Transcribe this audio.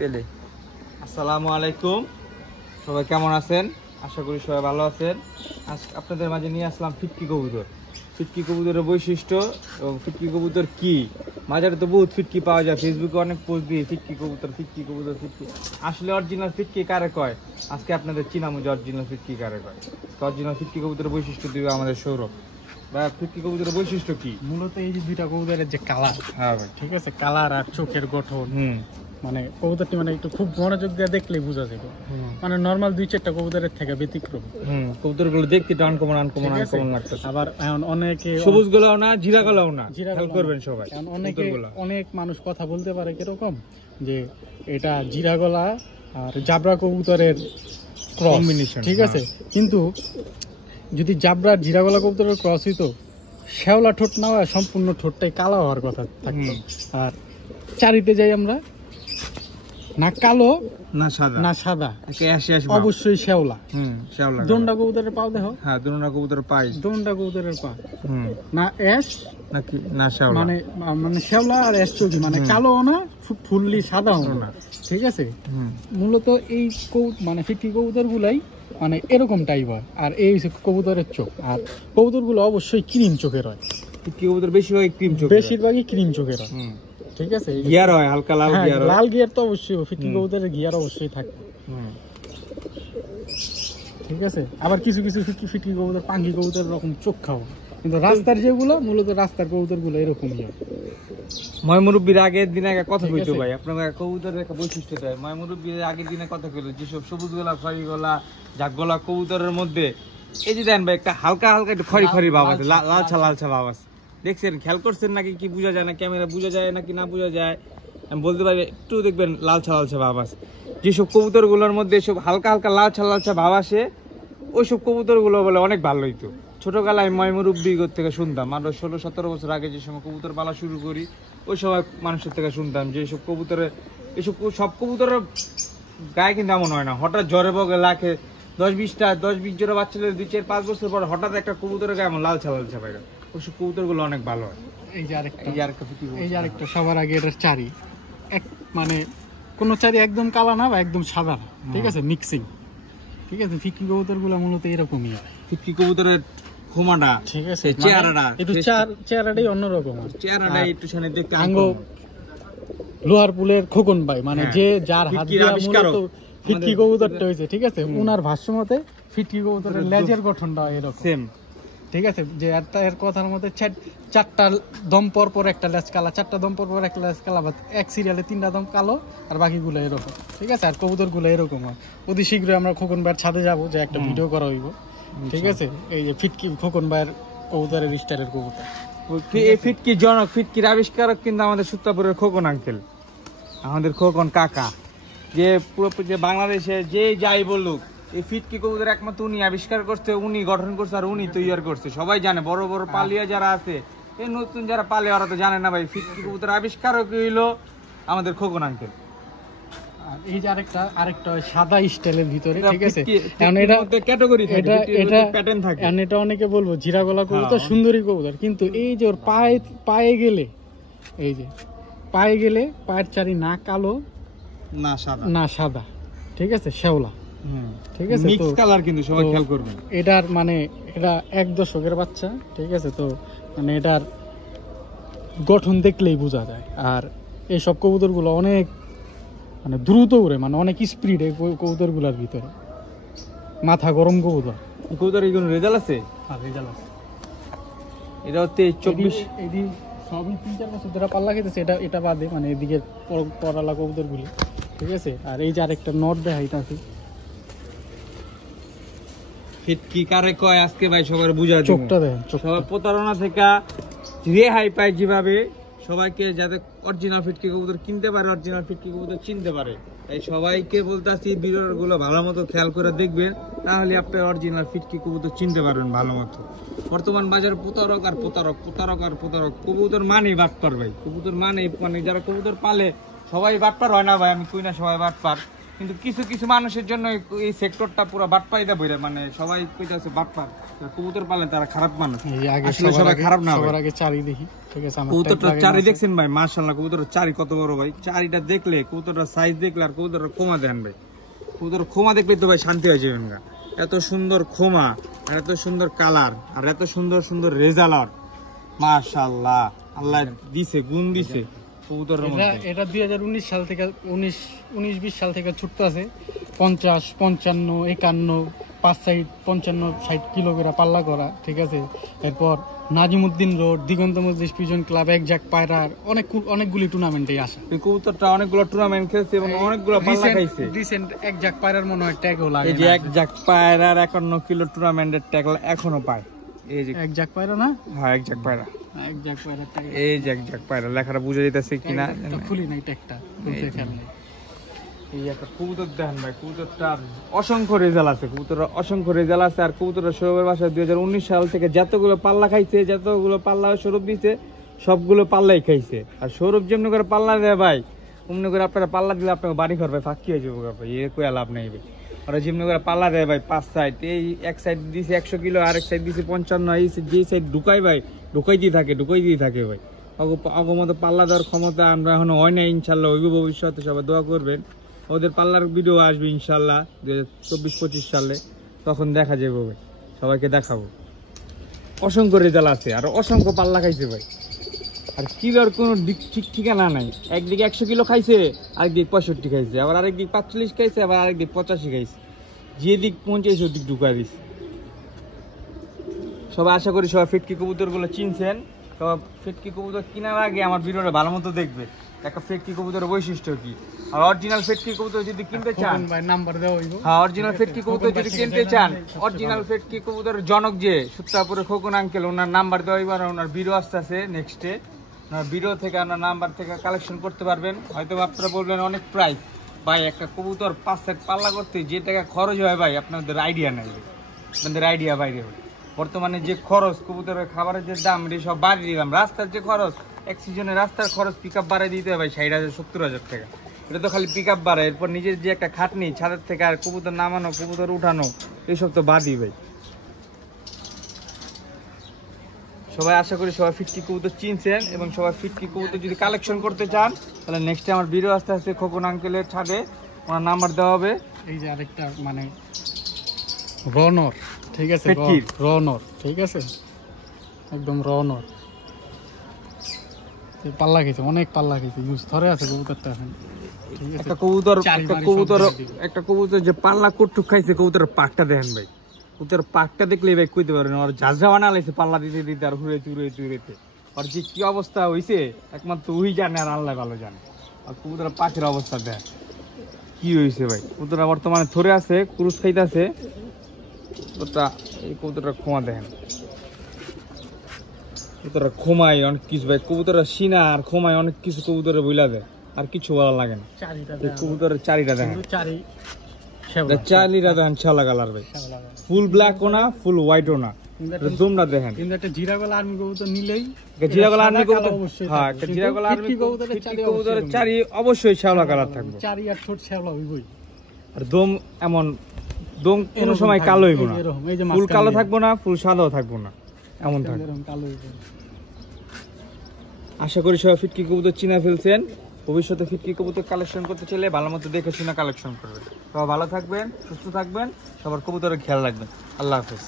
পেলে। আসসালামু আলাইকুম, সবাই কেমন আছেন? আশা করি সবাই ভালো আছেন। আজ আপনাদের মাঝে নিয়ে আসলাম ফিটকি কবুতর। ফিটকি কবুতরের বৈশিষ্ট্য এবং ফিটকি কবুতর কি। বাজারে তো বহুত ফিটকি পাওয়া যায়, ফেসবুকে অনেক পোস্ট দিয়ে ফিটকি কবুতর ফিটকি কবুতর ফিটকি। আসলে অরিজিনাল ফিটকি কারে কয় আজকে আপনাদের চিনামো যে অরিজিনাল ফিটকি কারে কয়। অরিজিনাল ফিটকি কবুতরের বৈশিষ্ট্য দিবে আমাদের সৌরভ। বা ফিটকি কবুতরের বৈশিষ্ট্য কি? মূলত এই যে দুইটা কবুতরের যে কালার, হ্যাঁ ভাই, ঠিক আছে, কালার আর চোখের গঠন, মানে কবুতরটি মানে একটু খুব মনোযোগ দিয়ে দেখলেই বোঝা যাবে, মানে নরমাল 2-4টা কবুতরের থেকে ব্যতিক্রম। কবুতরগুলো দেখতে আনকমন লাগতেছে। আবার এখন অনেকে সবুজ গোলাও না, জিরা গোলাও না, খেয়াল করবেন সবাই। অনেক মানুষ কথা বলতে পারে কিরকম যে এটা জিরা গলা আর জাবরা কবুতরের কম্বিনেশন, ঠিক আছে, কিন্তু যদি জাবরা আর জিরা গলা কবুতরের ক্রস হইতো, শ্যাওলা ঠোঁট না হয় সম্পূর্ণ ঠোঁটটাই কালো হওয়ার কথা থাকতো। আর চারিতে যাই আমরা, না কালো না সাদা, অবশ্যই শ্যাওলা। দোনটা কবুতরের পাও দেখো, হ্যাঁ দোনটা কবুতরের পাই, দোনটা কবুতরের পা না অ্যাশ নাকি না শ্যাওলা, মানে শ্যাওলা আর অ্যাশ চোখি, মানে কালো না ফুললি সাদাও না, ঠিক আছে। মূলত এই মানে ফিটকি কবুতর গুলাই মানে এরকম টাইপ হয়। আর এই কবুতরের চোখ, আর কবুতর গুলো অবশ্যই ক্রিম চোখের হয়। ফিটকি কবুতর বেশিরভাগই ক্রিম চোখের হয়, ঠিক আছে। গিয়ার হয় হালকা লাল গিয়ার, লাল গিয়ার তো অবশ্যই ফিটকি কবুতরের গিয়ার অবশ্যই থাকে, ঠিক আছে। আবার কিছু কিছু ফিটকি কবুতর পাঙ্গি কবুতর এরকম চোখ খাওয়া, কিন্তু রাস্তার যেগুলো মূলত রাস্তার কবুতর গুলো এরকমই হয়। ময়মুরব্বীর আগের দিন আগে কথা কইতো ভাই, আপনার কবুতরের একটা বৈশিষ্ট্য দেয়। ময়মুরব্বীর আগের দিনে কথা কইলো যেসব সবুজ গোলা খড়ি গোলা ঝাক গোলা কবুতরের মধ্যে এই যে দেন ভাই একটা হালকা হালকা একটু খড়ি খড়ি ভাব আছে, লালচা ভাব আছে। দেখছেন, খেয়াল করছেন নাকি? কি বোঝা যায় না? ক্যামেরা বোঝা যায় নাকি না বোঝা যায় আমি বলতে পারি, একটু দেখবেন লালচা ভাব আছে। যেসব কবুতর গুলোর মধ্যে সব হালকা হালকা লালচা ভাব আসে, ওইসব কবুতর গুলো বলে অনেক ভালো হইতো। ছোটবেলায় ময়মুরব্বী থেকে শুনতাম, আরো 16-17 বছর আগে যে সময় কবুতর পালা শুরু করি, ওই সময় মানুষের থেকে শুনতাম যে এইসব কবুতরের সব কবুতরের গায়ে কিন্তু এমন হয় না, হঠাৎ জ্বরে বগে লাখে 10-20 জোড়া বাচ্চাদের 2-4-5 বছর পর হঠাৎ একটা কবুতরের গায়ে এমন লালচা বাইরে, ওইসব কবুতর গুলো অনেক ভালো হয়। এই যে আরেকটা সবার আগে এটার চারি মানে কোন চারি একদম কালা না বা একদম সাদা না, ঠিক আছে, মিক্সিং, ঠিক আছে। ফিটকি কবুতর গুলো মূলত এরকমই হয়। ফিটকি কবুতরের খোমাটা, ঠিক আছে, চেহারাটাই অন্যরকম, চেহারাটা একটু সামনে দেখতে লোহার পুলের খোকন ভাই, মানে যে যার হাত দিয়ে মূলত ফিটকি কবুতরটা হয়েছে, ঠিক আছে, ওনার ভাষ্য মতে ফিটকি কবুতরের লেজের গঠনটা এরকম সেম, ঠিক আছে। যে এর কথার মধ্যে 4টা দম পর একটা লেজ কালা, 4টা দম পর একটা লেজ কালা, বা এক সিরিয়ালে 3টা দম কালো আর বাকিগুলো এরকম, ঠিক আছে। আর কবুতর গুলো এরকম হয়। অতি শীঘ্রই আমরা খোকন ভাইয়ের ছাদে যাবো, যে একটা ভিডিও করা হইব, ঠিক আছে। এই যে ফিটকি খোকন ভাইয়ের কবুতরের স্টারের কবুতর, ফিটকি জনক, ফিটকির আবিষ্কারক কিন্তু আমাদের সূত্রাপুরের খোকন আঙ্কেল, আমাদের খোকন কাকা। যে পুরো যে বাংলাদেশে যে যাই বলুক, এই ফিটকি কবুতর একমাত্র উনি আবিষ্কার করছে, উনি গঠন করছে আর উনি তৈরি করছে। সবাই জানে, বড় বড় পালিয়া যারা আছে, এই নতুন যারা পালে ওরা তো জানে না ভাই, ফিটকি কবুতর আবিষ্কারক হইলো আমাদের খোকন আঙ্কেল। আর এই যে আরেকটা সাদা স্টাইলের ভিতরে, ঠিক আছে, কারণ এটা ক্যাটাগরি থাকে, এটা প্যাটার্ন থাকে। আর এটা অনেকে বলবো জিরা গলা কবুতর, সুন্দরী কবুতর, কিন্তু এই যে ওর পায়ে গেলে, এই যে পায়ে গেলে পায়ের চারি না কালো না সাদা, ঠিক আছে, শ্যাওলা, ঠিক আছে, মিক্স কালার, কিন্তু সবাই খেয়াল করবেন। এটার মানে এটা 1 দশকের বাচ্চা, ঠিক আছে, তো মানে এটার গঠন দেখলেই বোঝা যায়। আর এই সব কবুতর গুলো অনেক মানে দ্রুত উড়ে, মানে অনেক স্পিড এই কবুতর গুলার ভিতরে, মাথা গরম কবুতর। কবুতর কোনো রেজাল্ট আছে? হ্যাঁ, রেজাল্ট আছে। এটা হচ্ছে 24 এইদিন সবই 3-4 বছর ধরে পাল্লা খেতেছে, এটা বাদে, মানে এদিকে পরালা কবুতর গুলি, ঠিক আছে। আর এই যে আরেকটা নট দেখাইতাছি, ফিটকি কারে কয় আজকে ভাই সবার বুঝা, চোখটা দেখেন, সবার প্রতারণা থেকে রেহাই পায় যেভাবে, সবাইকে যাতে অরিজিনাল ফিটকি কবুতর কিনতে পারে, অরিজিনাল ফিটকি কবুতর চিনতে পারে, তাই সবাইকে বলতেছি ভিডিওগুলো ভালো মতো খেয়াল করে দেখবেন, তাহলে আপনি অরিজিনাল ফিটকি কবুতর চিনতে পারবেন ভালো মতো। বর্তমান বাজার প্রতারক কবুতর মানেই বাটপার ভাই, কবুতর মানে যারা কবুতর পালে সবাই বাটপার হয় না ভাই, আমি কই না সবাই বাটপার, কিন্তু কিছু কিছু মানুষের জন্য এই সেক্টরটা পুরো বাটপাইদা বইরা, মানে সবাই কইতাছে বাটপার, কবুতর পালেন তারা খারাপ মানুষ। আসলে সবাই খারাপ না। সবার আগে চারি দেখি, ঠিক আছে? কবুতরটা চারি দেখছেন ভাই, মাশাআল্লাহ কবুতরের চারি কত বড় ভাই। চারিটা দেখলে, কবুতরের সাইজ দেখলে আর কবুতরের খোমা দেন ভাই, কবুতরের খোমা দেখলে তো ভাই শান্তি হয়ে যাবেন গা। এত সুন্দর খোমা আর এত সুন্দর কালার আর এত সুন্দর সুন্দর রেজাল্ট, মাশাআল্লাহ আল্লাহ দিছে, গুণ দিছে কবুতরের মধ্যে। এটা 2019 সাল থেকে 19-20 সাল থেকে ছুটতে আছে 50, 55, 51, 5 সাইড 55, 60 কিলো করে পাল্লা করা, ঠিক আছে? এরপর নাজিমউদ্দিন রোড, দিগন্ত মজলিস পিজন ক্লাব, এক জাক পায়রার অনেকগুলি টুর্নামেন্টে আসে। এই কবুতরটা অনেকগুলো টুর্নামেন্ট খেলছে এবং অনেকগুলো পাল্লা খাইছে। রিসেন্ট এক জাক পায়রার মনে হয় ট্যাগও লাগে। এই যে এক জাক পায়রার 51 কিলো টুর্নামেন্টের ট্যাগ এখনো পায়। এই যে এক জাক পায়রা না? হ্যাঁ এক জাক পায়রা, এক জাক পায়রার ট্যাগ। এই যে এক জাক পায়রা লেখাটা বুঝে যেতেছে কিনা খুলি নাই ট্যাগটা, খুলতে খেয়াল নেই। এই একটা কবুতর দেখেন ভাই, কবুতরটার অসংখ্য রেজাল্ট আছে, কবুতরের অসংখ্য রেজাল্ট আছে। আর কবুতরের সৌরভের বাসায় 2019 সাল থেকে যতগুলো পাল্লা খাইছে, যতগুলো পাল্লা সৌরভ দিছে, সবগুলো পাল্লাই খাইছে। আর সৌরভ যেমনি করে পাল্লা দেয় ভাই, অমনি করে আপনারা পাল্লা দিলে আপনাকে বাড়ি ঘর ভাই ফাঁকি হয়ে যাবো ভাই, এ কয়া লাভ নেই ভাই। ওরা যেমনি করে পাল্লা দেয় ভাই 5 সাইড, এই এক সাইড দিছে 100 কিলো, আরেক সাইড দিছে 55, এই যে সাইড ঢুকাই ভাই ঢুকাই দিয়ে থাকে ভাই। অগমত পাল্লা দেওয়ার ক্ষমতা আমরা এখনো হয় না, ইনশাল্লাহ হইব ভবিষ্যতে, সবাই দোয়া করবেন। ওদের পাল্লার ভিডিও আসবে ইনশাল্লাহ 2024-25 সালে, তখন দেখা যাবে ভাই, সবাইকে দেখাবো। অসংখ্য রেজাল্ট আছে আর অসংখ্য পাল্লা খাইছে ভাই। আর কিলোর কোনো ঠিক ঠিকানা নাই, একদিকে 100 কিলো খাইছে, আরেকদিকে 65 খাইছে, আবার আরেকদিক 45 খাইছে, আবার আরেকদিক 85 খাইছে, যেদিক 50 ওদিক ঢুকাই দিছে। সবাই আশা করি সবাই ফিটকি কবুতর গুলো চিনছেন। সবাই ফিটকি কবুতর কেনার আগে আমার ভিডিওটা ভালো মতো দেখবে, একটা ফিটকি কবুতরের বৈশিষ্ট্য কি। আর অরিজিনাল ফিটকি কবুতর যদি কিনতে চান ভাই, নাম্বার দেওয়া হইব। হ্যাঁ, অরিজিনাল ফিটকি কবুতর যদি কিনতে চান, অরিজিনাল ফিটকি কবুতরের জনক যে সুত্তাপুরে খোকন আঙ্কেল, ওনার নাম্বার দেওয়া হইব। আর ওনার ভিডিও আসতেছে নেক্সটে, ওনার ভিডিও থেকে আপনার নাম্বার থেকে কালেকশন করতে পারবেন। হয়তো আপনারা বলবেন অনেক প্রাইস ভাই, একটা কবুতর 5 সেট পাল্লা করতে যে টাকা খরচ হয় ভাই, আপনাদের আইডিয়া নাই, আপনাদের আইডিয়া বাইরে হয়। বর্তমানে যে খরচ, কবুতরের খাবারের যে দাম, এটি সব বাড়িয়ে দিলাম। রাস্তার যে খরচ, এক সিজনে রাস্তার খরচ পিক আপ বাড়াই দিতে হয় ভাই 60,000 70,000 টাকা। এটা তো খালি পিক আপ বাড়ায়, এরপর নিজের যে একটা খাটনি ছাদের থেকে আর কবুতর নামানো, কবুতর উঠানো, এইসব তো বাদই ভাই। সবাই আশা করি সবাই ফিটকি কবুতর চিনছেন, এবং সবাই ফিটকি কবুতর যদি কালেকশন করতে চান, তাহলে নেক্সটে আমার ভিডিও আসতে আসতে খোকন আঙ্কেলের ছাদে ওনার নাম্বার দেওয়া হবে। এই যে আরেকটা মানে রনর, ঠিক আছে? রনর, ঠিক আছে? একদম রনর পাল্লা খেয়েছে, অনেক পাল্লা খেয়েছে, ইউজ ধরে আছে কবুতরটা এখন। একটা কবুতর যে পাল্লা কটুক খাইছে, কবুতরের পাকটা দেখেন ভাই, কবুতরের পাকটা দেখলে ভাই কইতে পারেন ওর ঝাঁঝা বানালাইছে পাল্লা দিতে দিতে আর ঘুরে চুরে। আর যে কি অবস্থা হইছে একমাত্র ওই জানে আর আল্লাহ ভালো জানে। আর কবুতরের পাখির অবস্থা দেখ কি হয়েছে ভাই। কবুতরটা বর্তমানে ধরে আছে, ক্রুজ খাইতেছে। এই কবুতরটা খোমা দেখেন, কবুতরটা খোমায় অনেক কিছু ভাই, কবুতরের সিনা আর খোমায় অনেক কিছু কবুতরে বইলা দেয়, আর কিছু বলা লাগে না। কবুতরের চারিটা দেখেন, চারিটা দেখেন শ্যাওলা কালার ভাই, ফুল ব্ল্যাক ও না ফুল হোয়াইট ও না। তোমরা দেখেন একটা জিরাগলা আর্মি কবুতর নিলেই, জিরাগলা আর্মি কবুতর, হ্যাঁ একটা জিরাগলা আর্মি কবুতরের চারি অবশ্যই শ্যাওলা কালার থাকবে, চারি আর ঠোঁট শ্যাওলা হইবই। আর দম এমন, দম কোনো সময় কালো হইব না, ফুল কালো থাকবো না, ফুল সাদাও থাকবো না, এমন থাকবে। আশা করি সবাই ফিটকি কবুতর চিনা ফেলছেন। ভবিষ্যতে ফিটকি কবুতর কালেকশন করতে চাইলে ভালো মতো দেখে শুনে কালেকশন করবেন। সবাই ভালো থাকবেন, সুস্থ থাকবেন, সবার কবুতরের খেয়াল রাখবেন। আল্লাহ হাফেজ।